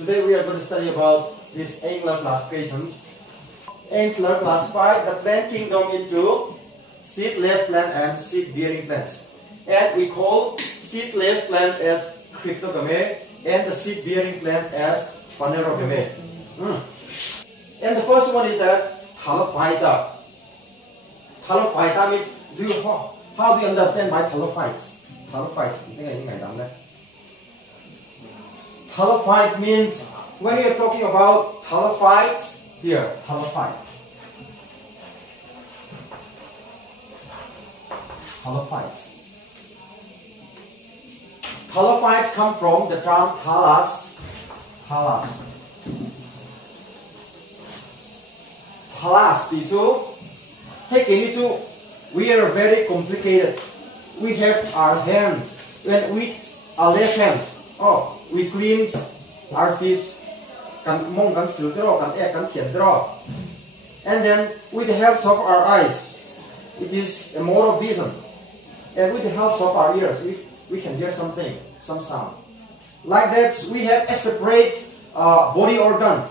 Today we are going to study about these angular classifications. Angler classify the plant kingdom into seedless plant and seed-bearing plants. And we call seedless plant as cryptogame and the seed-bearing plant as phanerogame. And the first one is that Thalophyta. Thalophyta means, how do you understand by Thalophytes? Thalophytes. Thalophytes means, when you are talking about Thalophytes, here, Thalophyte. Thalophytes. Thalophytes come from the term thalas. Thalas. Thalas, T2. Hey, K2, we are very complicated. We have our hands. When with our left hand, we clean our fish. And then with the help of our eyes, it is a mode of vision. And with the help of our ears, we can hear something, some sound. Like that, we have a separate body organs.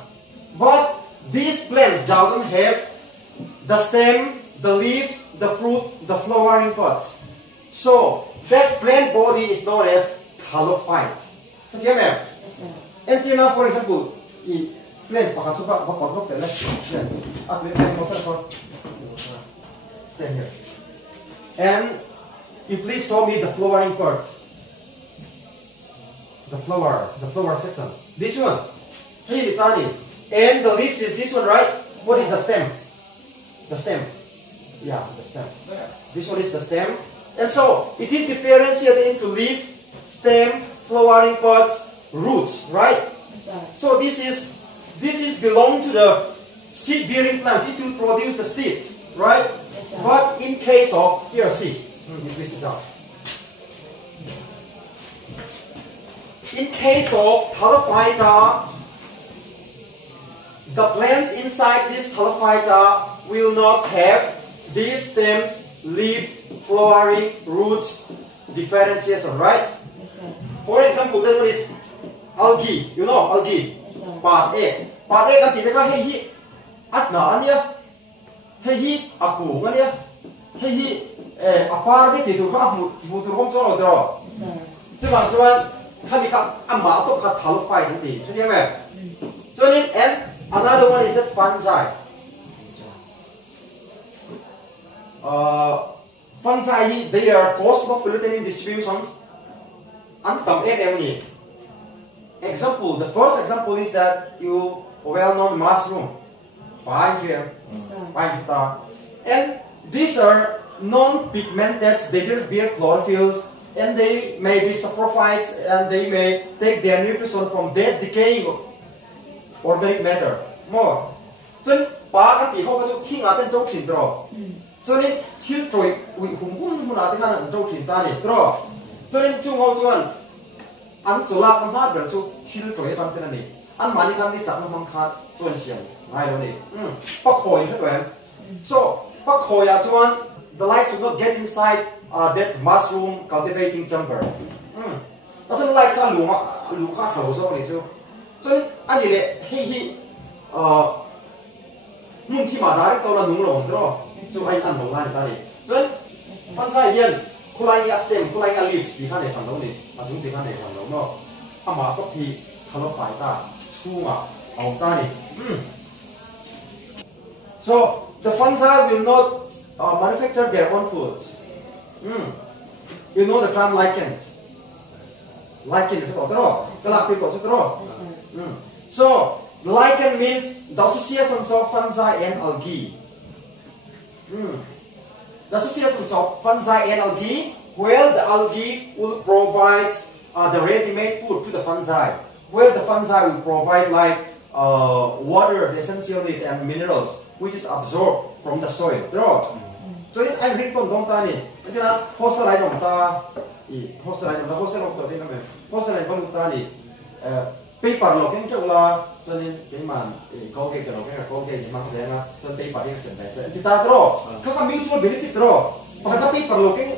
But these plants doesn't have the stem, the leaves, the fruit, the flowering parts. So that plant body is known as Thalophyte. Okay, ma'am? And now, for example, plant stand here. And you please show me the flowering part. The flower section. This one. Hey, Litani. And the leaves is this one, right? What is the stem? The stem. Yeah, the stem. This one is the stem. And so it is differentiated into leaf, stem, flowering parts, roots, right? So this is belong to the seed-bearing plants. It will produce the seeds, right? But in case of here, see, this is down. In case of Thalophyta, the plants inside this Thalophyta will not have these stems, leaf, flowering, roots, differentiation, right? For example, that one is algae. You know algae. Part A. Part A kan tidak kah hehi atna ania hehi aku ania hehi apar di itu kah mutur kom coro dro. Cuman kami kah amma atau kah Thalophyte nanti. Jadi apa? So and another one is that fungi. Fungi, they are cosmopolitan in distributions. Antam ni. Example, the first example is that you well-known mushroom, and these are non-pigmented. They don't bear chlorophylls, and they may be saprophytes, and they may take their nutrition from dead, decaying organic matter. More. So, so an zulap an hard bersu til toy tam tenani an mani kan di chak nam khat chuan siam ngai lo ni pa khoi he twen so pa khoya chuan the light should not get inside that mushroom cultivating chamber doesn't like ka lu kha thau so ni chu chuan ani le hi mun thi ma da to la nu lo dro so ai an lo ngai ta ni chuan fan sai hian kulai ya stem kulai ya leaves di kan ne tham lo ni asung di kan ne tham lo no ama to thi Thalophyta chunga au ta ni so the fungi will not manufacture their own food. You know the term lichen to draw so lichen means the associations of fungi and algae. The associations of fungi and algae, where the algae will provide the ready-made food to the fungi, where the fungi will provide like water, essential need, and minerals, which is absorbed from the soil. So I read on don't tani. Ito hostel I don't ta. Hostel of the hostel I don't tani. Paper looking to la. So in man go get man so paper is and that. Draw. Kaka mutual benefit draw. But paper looking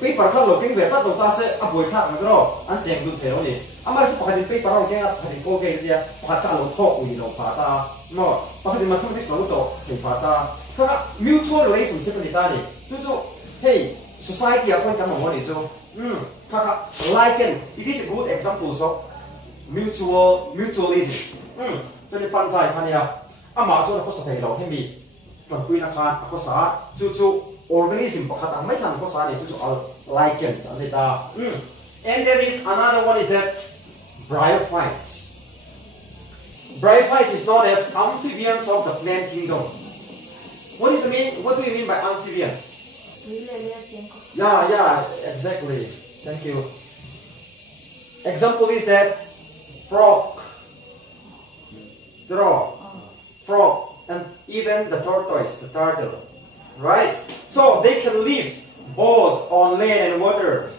paper looking where that say a boy cat draw and saying good theory. Amar sa pakatin pay parang kaya pakatin ko kaya dia pakata lo talk we know pata no pakatin mathematics lo so kay pata kaya mutual relationship ni tani tuju hey society apon kama mo ni so kaka liken it is a good example of mutualism cho nên fan sai fan ya ama cho nó có thể lo thêm gì còn quy là khan có sa chu organism pakhat mai thang ko sa ni chu liken cha ni ta and there is another one is that bryophytes. Bryophytes is known as amphibians of the plant kingdom. What do you mean by amphibian? Yeah, exactly. Thank you. Example is that frog, and even the tortoise, the turtle, right? So they can live both on land and water.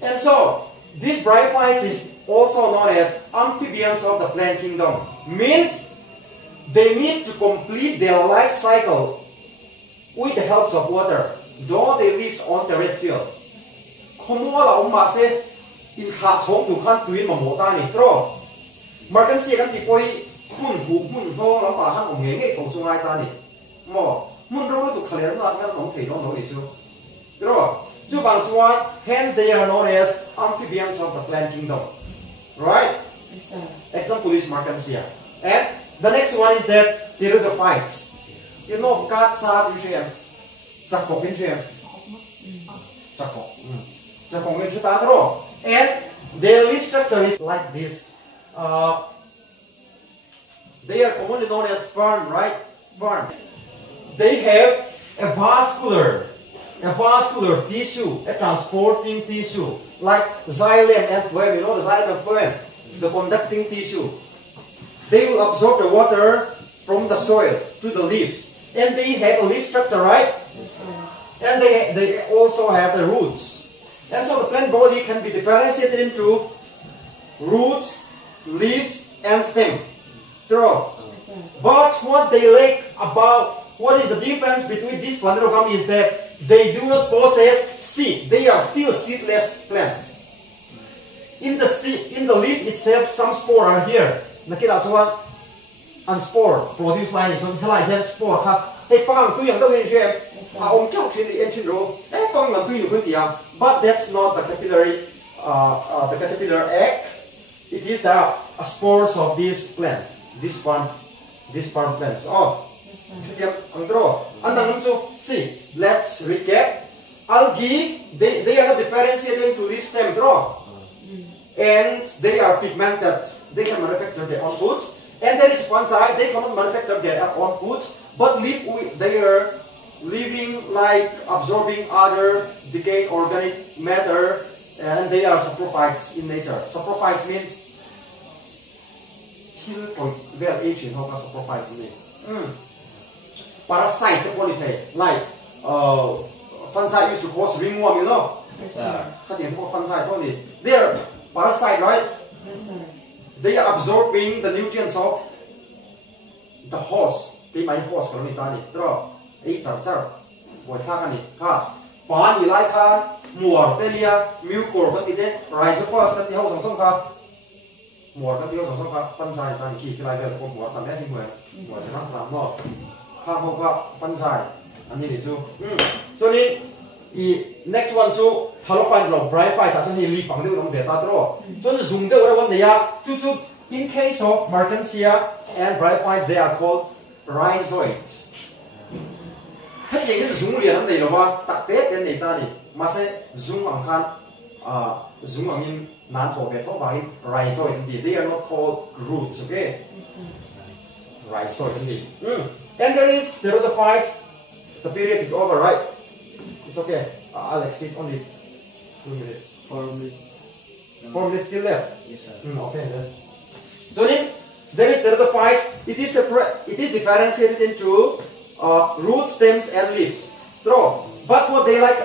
And so these bryophytes is also known as amphibians of the plant kingdom. Means they need to complete their life cycle with the help of water, though they live on terrestrial. Komola umbase in kha chong du khan tuin mamota ni tro. Markan si kan ti poi hun ho la pa han ong nge thong sungai ta ni. Mo mun ro tu khale na ngal nong thei no ni chu. Tro. Hence they are known as amphibians of the plant kingdom. Right? Yes, example is Markansia. And the next one is that pteridophytes. You know, katsa in Zakok in Zakok. And their leaf structure is like this. They are commonly known as fern, right? Fern. They have a vascular tissue, a transporting tissue, like xylem and phloem. You know the xylem and phloem, the conducting tissue. They will absorb the water from the soil to the leaves, and they have a leaf structure, right? And they also have the roots. And so the plant body can be differentiated into roots, leaves, and stem. True. But what they lack about, what is the difference between these phanerogamy is that they do not possess seed. They are still seedless plants. In the leaf itself, some spore are here. Nakita chuan an spore produce line chun helai hian spore kha hey pang tu yang dau hin shem a om chok chin li en chin ro hey pang ngam tu ni kun tiang. But that's not the caterpillar egg. It is the spores of these plants. These farm plants. Oh. See, let's recap. Algae, they are not differentiated into leaf stem draw. And they are pigmented. They can manufacture their own foods. And there is fungi, they cannot manufacture their own foods. But they are living like absorbing other decaying organic matter. And they are saprophytes in nature. Saprophytes means well aging, how can saprophytes mean? Parasite like fungi used to cause ringworm, you know? Yes, sir. They are parasite, right? Yes, sir. They are absorbing the nutrients of the host. They might host kalau ni tadi. Terus, buat kan ni. Bahan nilai kan, muartelia, mucor kan tidak, rhizopus kan tidak song muar kan tidak song fungi tadi kita lagi ada muar tapi ni muar jangan lama. Fungi, ini tu. So ni, next one tu, halophyte lo, bryophyte, tapi ni leaf pang dia orang beta terus. So ni zoom dia orang dia, tu in case of Mertensia and bryophytes, they are called rhizoids. Hanya ini zoom lihat ni loh, tak teh ni tadi, masih zoom angkan, zoom angin nanto betul bahin rhizoid ini. They are not called roots, okay? Rhizoid ini. And there is pteridophytes. The period is over, right? It's okay. I'll exit only 2 minutes. 4 minutes. 4 minutes still left. Yes, sir. Okay then. So then, there is pteridophytes. It is differentiated into roots, stems, and leaves. True. But what they lack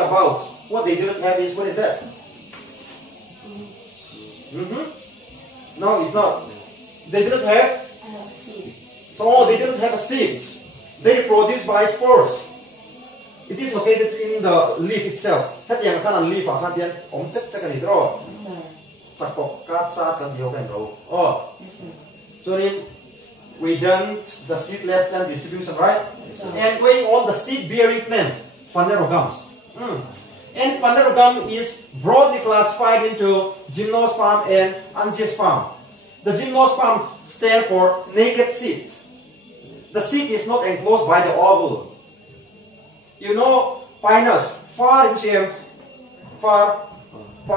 about, what they do not have is, what is that? No, it's not. They do not have seeds. So they do not have seeds. They produce by spores. It is located in the leaf itself. Hat yang kanan leaf hat yang om cek ni draw. chakok katsa kan dio kan ro. Oh. So then we done the seedless plant distribution, right? And going on the seed bearing plants, phanerogams. And phanerogam is broadly classified into gymnosperm and angiosperm. The gymnosperm stand for naked seed. The seed is not enclosed by the ovule. You know, pinus, far in chem, far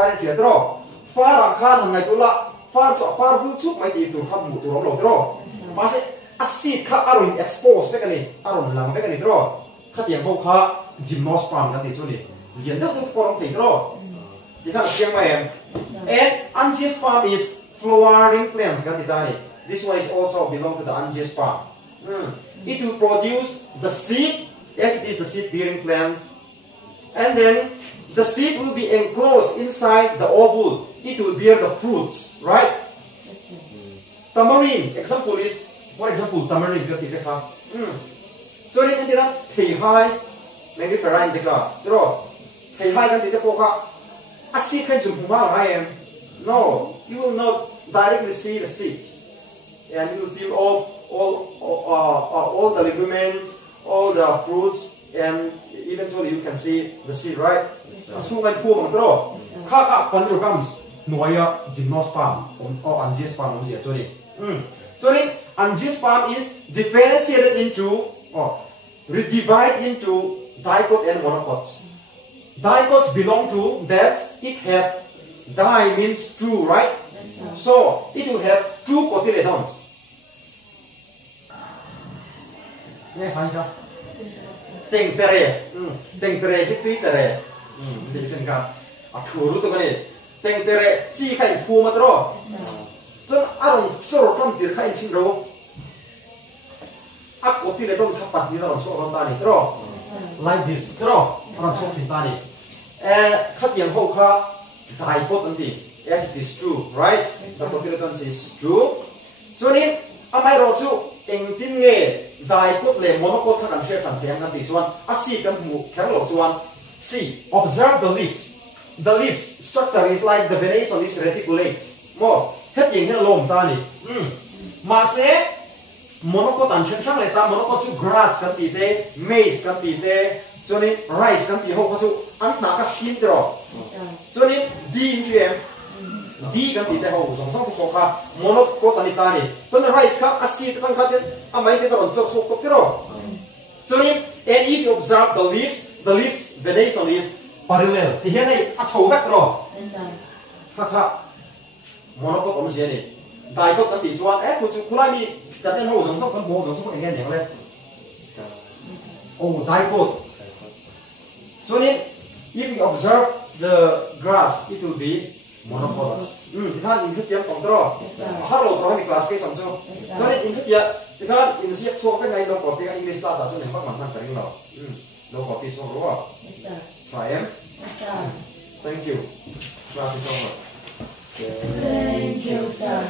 in chem, draw. Far akan ngai tula, far so far full soup mai ti tu kamu tu rom lo draw. Mas a seed ka arun expose pekani, arun lang pekani draw. Khatiang ho kha gymnosperm kan ti chu ni. Yen da tu porong ti draw. Di kha chiang mai and angiosperm is flowering plants kan ti tani. This one is also belong to the angiosperm. It will produce the seed, as it is the seed bearing plant, and then the seed will be enclosed inside the ovule. It will bear the fruits, right? Tamarind, example is, for example, tamarind. So in the TIPA, maybe ferine deka, draw. TIPA kan tidak poka. Asyik kan sumpumal ayam. No, you will not directly see the seeds, and you will peel off all the ligaments, all the fruits, and eventually you can see the seed, right? Sungai pun draw. Kakak phanerogams, noya gymnosperm or angiosperm actually. So angiosperm is differentiated into divided into dicots and monocots. Dicots belong to that it have di means two, right? So it will have two cotyledons. Teng tere hit tui tere. Di kan athuru tu kan ni. Teng tere chi kai pu ma tro. Chon aron sor kan tir kai chin ro. Ak cotyledon thapat ni ron so ron ta ni tro. Like this tro. Ron so tin ta ni. Khat yang ho kha dipot anti. Yes, it is true, right? The cotyledon is true. So ni amai ro chu eng tin nge dipot le monocot kan share kan tiang kan ti chuan a seed kan mu kherlo chuan. See, observe the leaves. The leaves structure is like the venation is reticulate. More, het yeng hen lom ta ni. Ma se monocot an chen chang le ta monocot chu grass kan ti te, maize kan ti te, choni rice kan ti ho ka chu an na ka sin tro. Choni di in di kan ti te ho song song ko ka monocot ani ta ni. Choni rice ka asid kan ka te amai te ron chok sok tok tro. Choni, and if you observe the leaves venation is parallel. Thì hiện nay a chou vec rồi. Kha monocot om sia ni. Dicot kan ti chuan ku chu kulai mi kan ten ho song song kan bo song song ngen yang le. Oh, dicot. So then if you observe the grass, it will be monocot. Kan in tiam tong tro. Hello tro mi class ke song so. So then in tiam kan in siap chuak kan ngai lo ko pe English class a chu nem pak man san tring lo. No copy so raw. Yes, sir. Try em. Yes, sir. Thank you. Class is over. Thank you, sir.